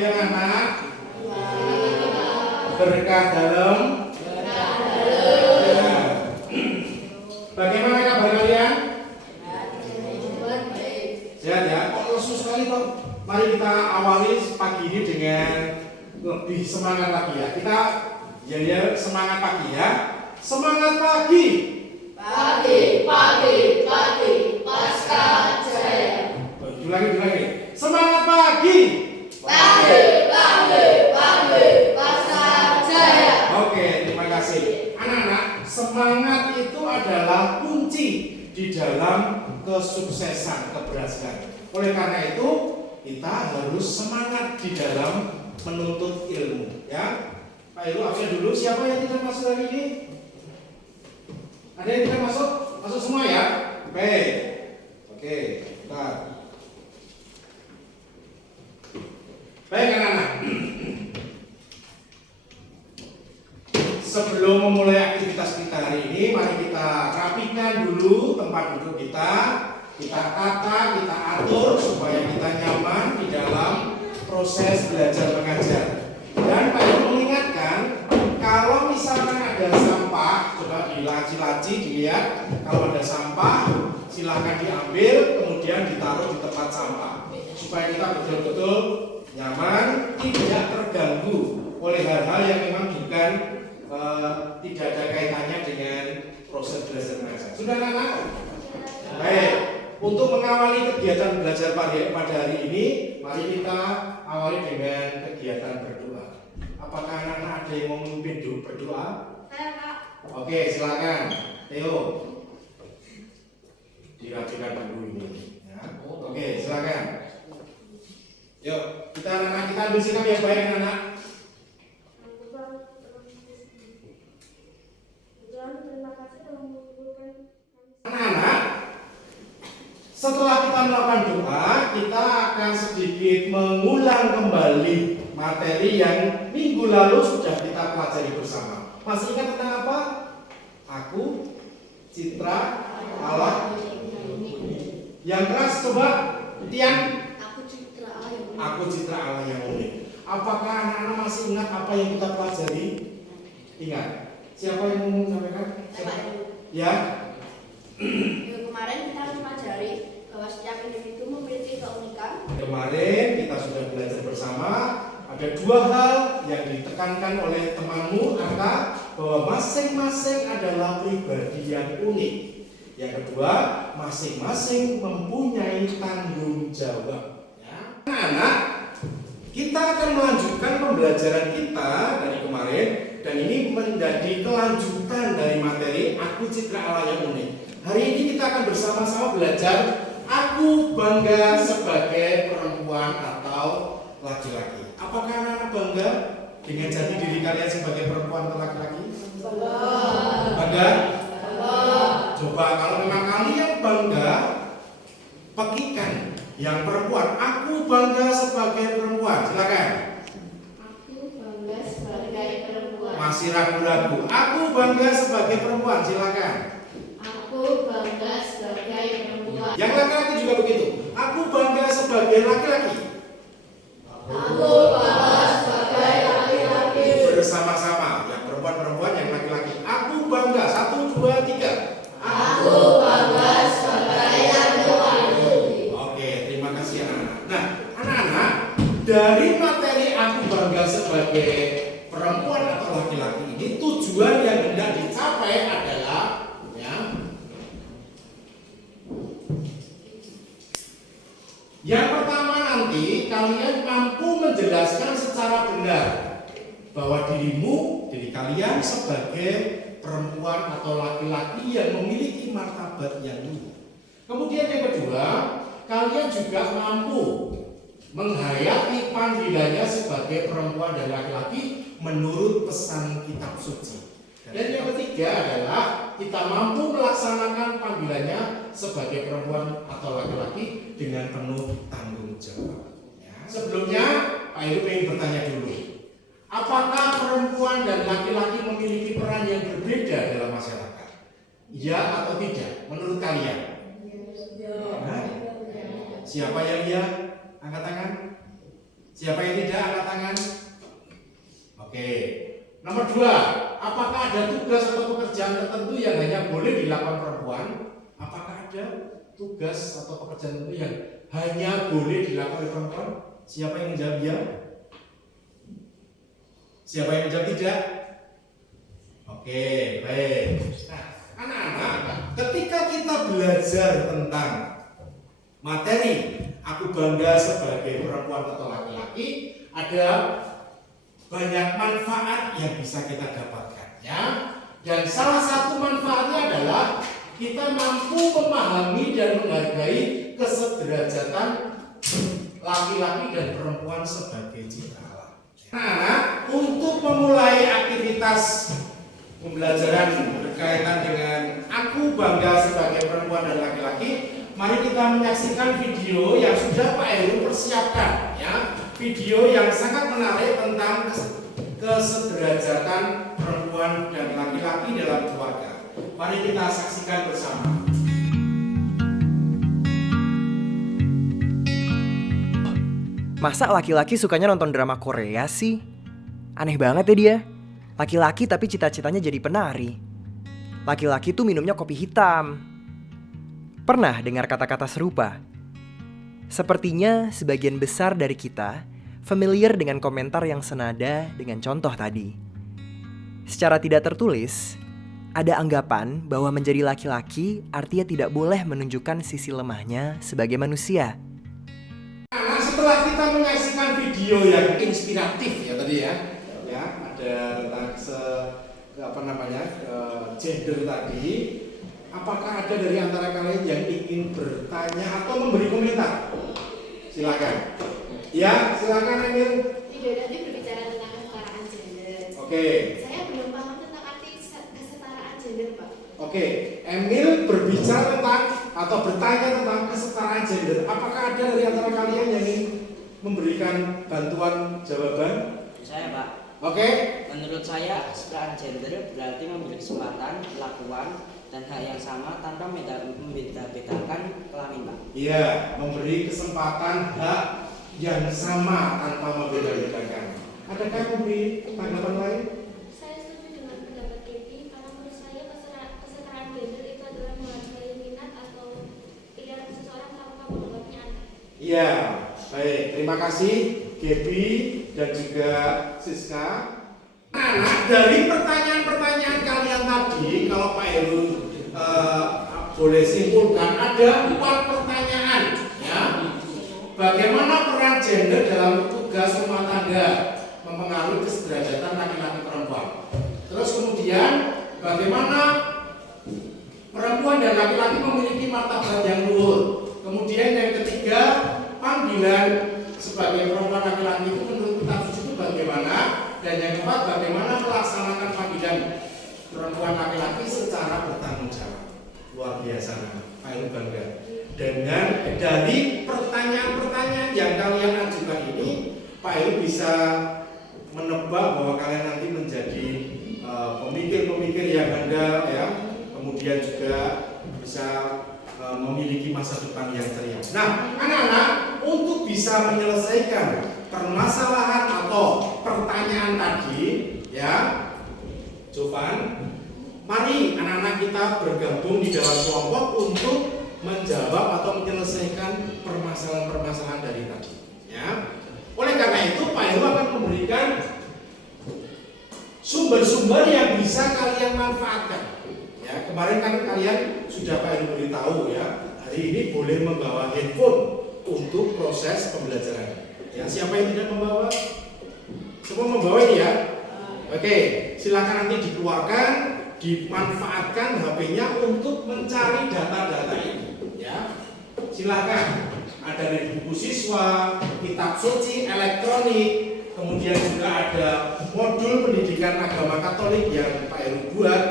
pagi anak-anak. Berkah dalam. Ya. Bagaimana kabar kalian? Sehat ya? Kok lesu sekali toh? Mari kita awali pagi ini dengan lebih semangat lagi ya. Kita ya semangat pagi ya. Semangat pagi. Pagi, Pasca Jaya. Ulangi. Semangat pagi. Pagi, Pasca Jaya. Oke, terima kasih. Anak-anak, semangat itu adalah kunci di dalam kesuksesan, keberhasilan. Oleh karena itu, kita harus semangat di dalam menuntut ilmu, ya. Pak Ibu, absen dulu. Siapa yang tidak masuk hari ini? Ada yang tidak masuk? Masuk semua ya? Baik. Oke, bentar. Baik anak-anak. Sebelum memulai aktivitas kita hari ini, mari kita rapikan dulu tempat duduk kita. Kita tata, kita atur supaya kita nyaman di dalam proses belajar mengajar. Dan Pak Ibu mengingatkan, kalau misalkan ada sampah, coba di laci-laci dilihat. Kalau ada sampah, silakan diambil, kemudian ditaruh di tempat sampah, supaya kita betul-betul nyaman, tidak terganggu oleh hal-hal yang memang bukan tidak ada kaitannya dengan proses belajar mengajar. Sudah anak-anak? Baik. Untuk mengawali kegiatan belajar pada hari ini, mari kita awali dengan kegiatan berdoa. Apakah anak-anak ada yang mau memimpin berdoa? Saya, Pak. Oke, silakan. Theo. Dirapikan dulu ini. Ya. Oke, silakan. Yuk, kita anak-anak kita ambil sikap yang baik anak-anak. Anak-anak, setelah kita melakukan doa, kita akan sedikit mengulang kembali materi yang minggu lalu sudah kita pelajari bersama. Masih ingat tentang apa? Aku, citra, Allah. Yang keras coba, Tian. Aku citra Allah yang unik. Apakah anak-anak masih ingat apa yang kita pelajari? Ingat. Siapa yang mau menyampaikan? Ya. Minggu kemarin kita pelajari bahwa setiap individu memiliki keunikan. Kemarin kita sudah belajar bersama ada dua hal yang ditekankan oleh temanmu, Angka, bahwa masing-masing adalah pribadi yang unik. Yang kedua, masing-masing mempunyai tanggung jawab. Ya. Anak-anak, kita akan melanjutkan pembelajaran kita dari kemarin, dan ini menjadi kelanjutan dari materi Aku Citra Allah yang Unik. Hari ini kita akan bersama-sama belajar Aku bangga sebagai perempuan atau laki-laki. Apakah anak-anak bangga dengan jati diri kalian sebagai perempuan atau laki-laki? Bangga? Coba kalau memang kalian bangga, pekikan yang perempuan. Aku bangga sebagai perempuan. Silakan. Aku bangga sebagai perempuan. Masih ragu-ragu. Aku bangga sebagai perempuan. Silakan. Aku bangga sebagai perempuan. Yang laki-laki juga begitu. Aku bangga sebagai laki-laki. Aku bangga sebagai laki-laki. Bersama-sama. Yang perempuan-perempuan, yang laki-laki. Aku bangga. 1, 2, 3. Aku bangga sebagai laki-laki. Oke, terima kasih anak-anak. Nah, anak-anak, dari materi aku bangga sebagai perempuan atau laki-laki ini, tujuan yang hendak dicapai adalah ya, yang pertama nanti kalian mampu menjelaskan secara benar bahwa diri kalian sebagai perempuan atau laki-laki yang memiliki martabat yang tinggi. Kemudian yang kedua, kalian juga mampu menghayati panggilannya sebagai perempuan dan laki-laki menurut pesan kitab suci. Dan yang ketiga adalah kita mampu melaksanakan panggilannya sebagai perempuan atau laki-laki dengan penuh tanggung jawab. Ya. Sebelumnya, Pak Heru ingin bertanya dulu, apakah perempuan dan laki-laki memiliki peran yang berbeda dalam masyarakat? Ya atau tidak? Menurut kalian? Nah, siapa yang ya? Angkat tangan. Siapa yang tidak angkat tangan? Oke. Nomor 2, apakah ada tugas atau pekerjaan tertentu yang hanya boleh dilakukan perempuan? Apakah ada tugas atau pekerjaan tertentu yang hanya boleh dilakukan oleh perempuan? Siapa yang menjawab ya? Siapa yang menjawab tidak? Oke, baik. Nah, anak-anak, ketika kita belajar tentang materi aku bangga sebagai perempuan atau laki-laki, ada banyak manfaat yang bisa kita dapatkan, ya. Dan salah satu manfaatnya adalah kita mampu memahami dan menghargai kesederajatan laki-laki dan perempuan sebagai cipta Allah. Nah, untuk memulai aktivitas pembelajaran berkaitan dengan aku bangga sebagai perempuan dan laki-laki, mari kita menyaksikan video yang sudah Pak Heru persiapkan, ya. Video yang sangat menarik tentang kesederajatan perempuan dan laki-laki dalam keluarga. Mari kita saksikan bersama. Masa laki-laki sukanya nonton drama Korea sih? Aneh banget ya dia. Laki-laki tapi cita-citanya jadi penari. Laki-laki tuh minumnya kopi hitam. Pernah dengar kata-kata serupa? Sepertinya sebagian besar dari kita familiar dengan komentar yang senada dengan contoh tadi. Secara tidak tertulis, ada anggapan bahwa menjadi laki-laki artinya tidak boleh menunjukkan sisi lemahnya sebagai manusia. Nah, setelah kita menyaksikan video yang inspiratif ya tadi ya, ada tentang gender tadi, apakah ada dari antara kalian yang ingin bertanya atau memberi komentar? Silakan. Ya, silakan Emil. Video tadi berbicara tentang kesetaraan gender. Oke. Saya belum paham tentang arti kesetaraan gender, Pak. Oke, Emil berbicara tentang atau bertanya tentang kesetaraan gender. Apakah ada dari antara kalian yang ingin memberikan bantuan jawaban? Saya, Pak. Oke. Menurut saya, kesetaraan gender berarti memberi kesempatan, perlakuan, dan hak yang sama tanpa membeda-bedakan kelamin, Pak. Iya, memberi kesempatan hak yang sama tanpa membeda-bedakan. Adakah yang memberi tanggapan lain? Saya setuju dengan pendapat Devi karena menurut saya kesetaraan gender itu adalah menghargai minat atau pilihan seseorang tanpa menganggapnya aneh. Iya, baik. Terima kasih Gaby dan juga Siska. Nah, dari pertanyaan-pertanyaan kalian tadi, kalau Pak Heru boleh simpulkan, ada 4 pertanyaan, ya. Bagaimana peran gender dalam tugas rumah tangga mempengaruhi kesederajatan laki-laki perempuan? Terus kemudian, bagaimana perempuan dan laki-laki memiliki martabat yang luhur? Kemudian yang ketiga, panggilan sebagai perempuan laki-laki itu menurut kitab suci itu bagaimana? Dan yang keempat, bagaimana melaksanakan panggilan perempuan laki-laki secara bertanggung jawab? Luar biasa, Pak Heru bangga. Dengan dari pertanyaan-pertanyaan yang kalian ajukan ini, Pak Heru bisa menebak bahwa kalian nanti menjadi pemikir-pemikir yang handal, ya. Kemudian juga bisa memiliki masa depan yang ceria. Nah, anak-anak, untuk bisa menyelesaikan permasalahan atau pertanyaan tadi, ya, Jovan, mari anak-anak kita bergabung di dalam kelompok untuk menjawab atau menyelesaikan permasalahan-permasalahan dari tadi, ya. Oleh karena itu, Pak Heru akan memberikan sumber-sumber yang bisa kalian manfaatkan. Ya, kemarin kan kalian sudah Pak Heru beritahu, ya, hari ini boleh membawa handphone untuk proses pembelajaran. Ya, siapa yang tidak membawa? Semua membawa ini ya. Oke, silakan nanti dikeluarkan, dimanfaatkan HP-nya untuk mencari data-data ini. Ya, silakan. Ada dari buku siswa, kitab suci, elektronik, kemudian juga ada modul pendidikan agama Katolik yang Pak Heru buat.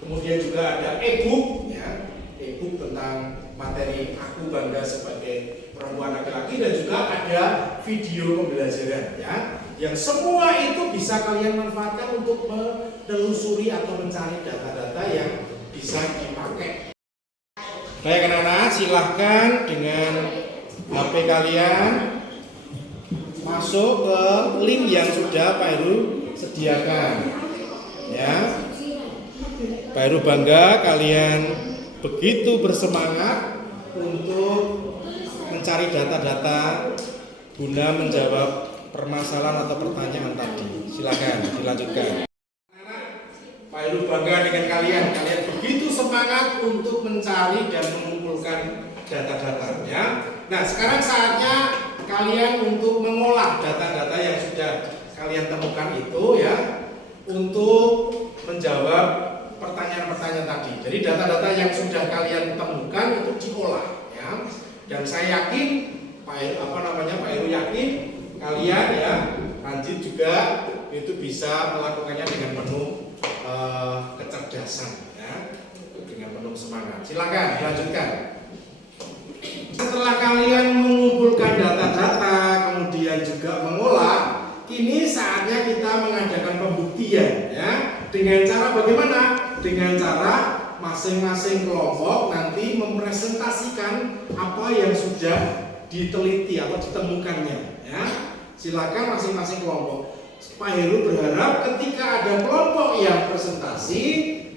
Kemudian juga ada e-book, ya, e-book tentang materi aku bangga sebagai perempuan laki-laki, dan juga ada video pembelajaran, ya, yang semua itu bisa kalian manfaatkan untuk menelusuri atau mencari data-data yang bisa dipakai. Baik anak-anak, silahkan dengan HP kalian masuk ke link yang sudah Pak Heru sediakan. Ya. Pak Heru bangga kalian begitu bersemangat untuk mencari data-data guna menjawab permasalahan atau pertanyaan tadi. Silakan dilanjutkan. Pak Heru bangga dengan kalian. Kalian begitu semangat untuk mencari dan mengumpulkan data-datanya. Nah, sekarang saatnya kalian untuk mengolah data-data yang sudah kalian temukan itu ya, untuk menjawab pertanyaan-pertanyaan tadi. Jadi data-data yang sudah kalian temukan itu diolah ya. Dan saya yakin Pak Heru yakin kalian ya, Ranjit juga itu bisa melakukannya dengan penuh kecerdasan ya, dengan penuh semangat. Silakan dilanjutkan. Setelah kalian mengumpulkan data-data, kemudian juga mengolah, kini saatnya kita mengadakan pembuktian ya. Dengan cara bagaimana? Dengan cara masing-masing kelompok nanti mempresentasikan apa yang sudah diteliti atau ditemukannya ya. Silakan masing-masing kelompok. Pak Heru berharap ketika ada kelompok yang presentasi,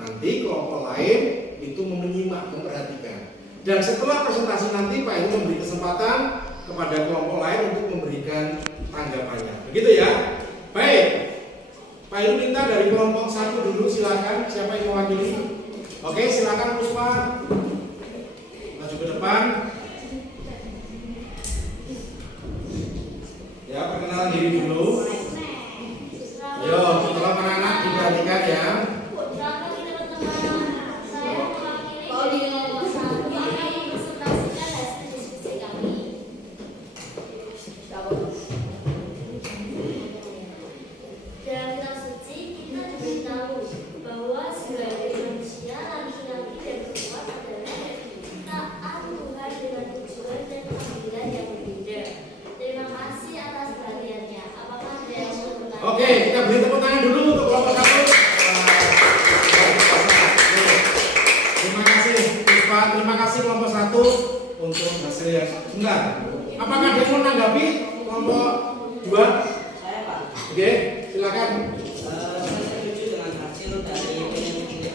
nanti kelompok lain itu menyimak, memperhatikan. Dan setelah presentasi nanti Pak Heru memberi kesempatan kepada kelompok lain untuk memberikan tanggapannya. Begitu ya? Baik. Pak Heru minta dari kelompok 1 dulu, silakan. Siapa yang mewakili? Oke, silakan Puspa. Maju ke depan. Ya, perkenalan diri dulu. Yo, tolong anak-anak diperhatikan ya. Oke, kita beri tepuk tangan dulu untuk kelompok 1. Terima kasih Puspa, terima kasih kelompok 1 untuk hasil yang sebentar. Apakah dia mau menanggapi kelompok 2? Saya Pak. Oke, silakan. Saya setuju dengan hasil dari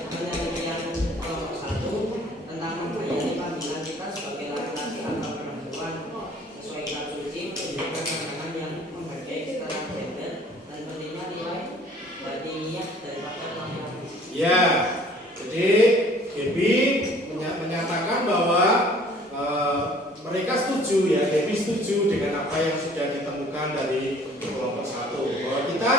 penelitian kelompok 1 tentang membayari panggilan kita sebagai laki-laki atau perempuan sesuai kitab suci, menunjukkan pandangan yang menghargai secara gender dan pentingnya nilai batiniah daripada laki-laki. Ya, jadi Gaby menyatakan bahwa mereka setuju ya, Gaby setuju dengan apa yang sudah ditemukan dari kelompok 1, bahwa kita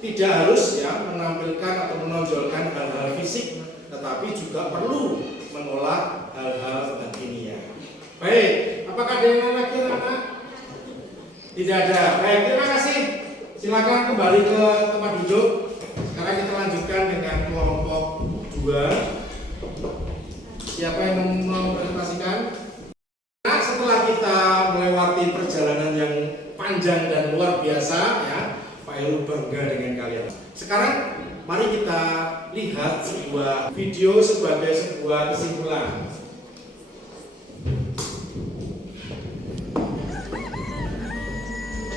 tidak harus ya menampilkan atau menonjolkan hal-hal fisik, tetapi juga perlu mengolah hal-hal batiniah. Baik, apakah ada yang lain lagi anak-anak? Tidak ada. Baik, terima kasih. Silakan kembali ke tempat duduk. Sekarang kita lanjutkan dengan kelompok 2. Siapa yang mau presentasikan? Nah, setelah kita melewati perjalanan yang panjang dan luar biasa ya, Pak Heru bangga dengan kalian. Sekarang mari kita lihat sebuah video sebagai sebuah kesimpulan.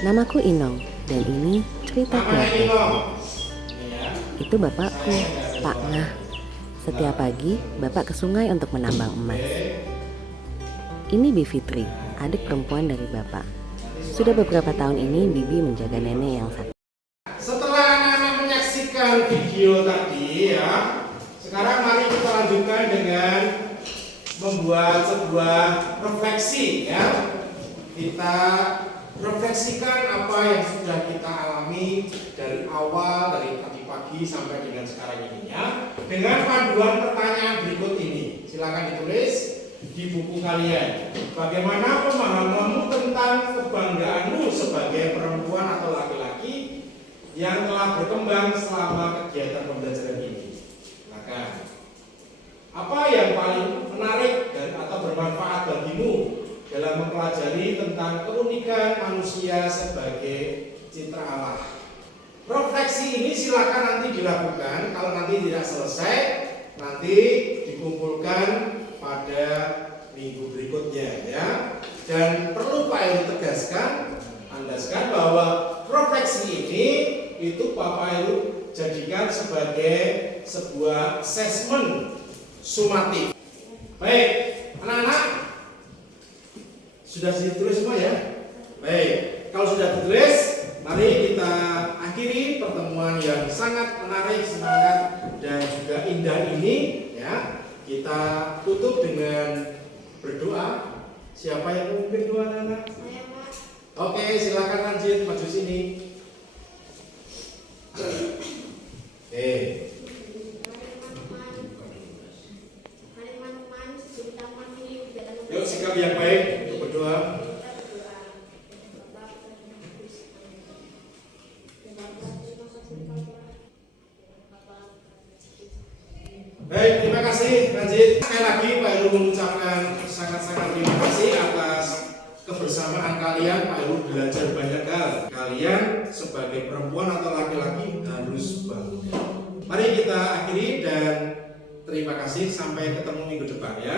Namaku Inong dan ini cerita keluarga. Itu bapakku, Pak Ngah. Setiap pagi, bapak ke sungai untuk menambang emas. Ini Bi Fitri, adik perempuan dari bapak. Sudah beberapa tahun ini Bibi menjaga nenek yang sakit. Setelah anak-anak menyaksikan video tadi ya, sekarang mari kita lanjutkan dengan membuat sebuah refleksi ya. Kita refleksikan apa yang sudah kita alami dari awal, dari tadi pagi sampai dengan sekarang ini ya, dengan panduan pertanyaan berikut ini. Silakan ditulis di buku kalian. Bagaimana pemahamanmu tentang kebanggaanmu sebagai perempuan atau laki-laki yang telah berkembang selama kegiatan pembelajaran ini? Silakan. Apa yang paling menarik dan atau bermanfaat bagimu dalam mempelajari tentang keunikan manusia sebagai citra Allah? Refleksi ini silakan nanti dilakukan. Kalau nanti tidak selesai, nanti dikumpulkan pada minggu berikutnya ya. Dan perlu Pak Heru tegaskan, Anda jelaskan bahwa refleksi ini itu Bapak Ibu jadikan sebagai sebuah assessment sumatif. Baik, anak-anak sudah ditulis semua ya? Baik, kalau sudah ditulis, mari kita akhiri pertemuan yang sangat menarik, semangat dan juga indah ini ya. Kita tutup dengan berdoa. Siapa yang mau berdoa, anak-anak? Saya, Pak. Oke, silakan lanjut maju sini. Oke. Mari teman-teman sebelum kita mengakhiri kegiatan Yuk sikap yang baik untuk berdoa. kita berdoa. Bapak, Baik, terima kasih Ranjit. Sekali lagi Pak Heru mengucapkan sangat-sangat terima kasih atas kebersamaan kalian. Pak Heru belajar banyak hal. Kalian sebagai perempuan atau laki-laki harus bangga. Mari kita akhiri dan terima kasih, sampai ketemu minggu depan ya.